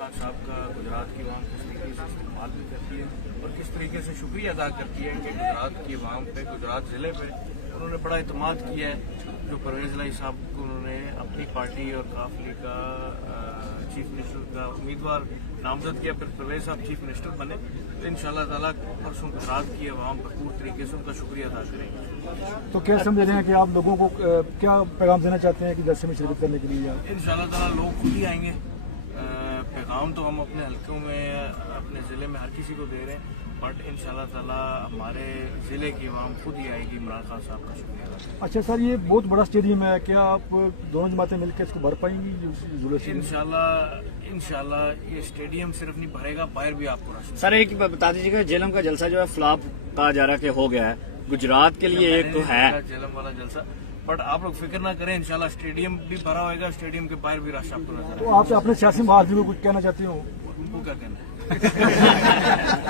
खान साहब का गुजरात की आवाम किस तरीके से इस्तेमाल भी करती है और किस तरीके से शुक्रिया अदा करती है कि गुजरात की आवाम पे, गुजरात ज़िले पे उन्होंने बड़ा इत्मीनान किया है। जो परवेज़ इलाही साहब को उन्होंने अपनी पार्टी और काफिले का चीफ मिनिस्टर का उम्मीदवार नामजद किया, फिर परवेज़ साहब चीफ मिनिस्टर बने, तो इंशाअल्लाह ताला परसों गुजरात की आवाम भरपूर तरीके से उनका शुक्रिया अदा करेंगे। तो क्या समझ रहे हैं कि आप लोगों को क्या पैगाम देना चाहते हैं कि जलसे में शिरकत करने के लिए? इंशाअल्लाह ताला लोग खुद ही आएंगे। पैगाम तो हम अपने हल्कों में, अपने ज़िले में हर किसी को दे रहे हैं, बट इंशाअल्लाह ताला हमारे ज़िले की आवाम खुद ही आएगी इमरान खान साहब का शुक्रिया अदा करें। अच्छा सर, ये बहुत बड़ा स्टेडियम है, क्या आप दोनों जमातें मिलकर इसको भर पाएंगी? इंशाअल्लाह ये स्टेडियम सिर्फ नहीं भरेगा, बाहर भी आपको रहा। सर एक बता दीजिएगा, झेलम का जलसा जो है फ्लॉप कहा जा रहा है कि हो गया है, गुजरात के लिए एक तो है झेलम वाला जलसा, बट आप लोग फिक्र ना करें, इंशाल्लाह स्टेडियम भी भरा होगा, स्टेडियम के बाहर भी रश आपको नजर तो आप अपने सियासी महारती को कुछ कहना चाहते हो? उनको क्या कहना है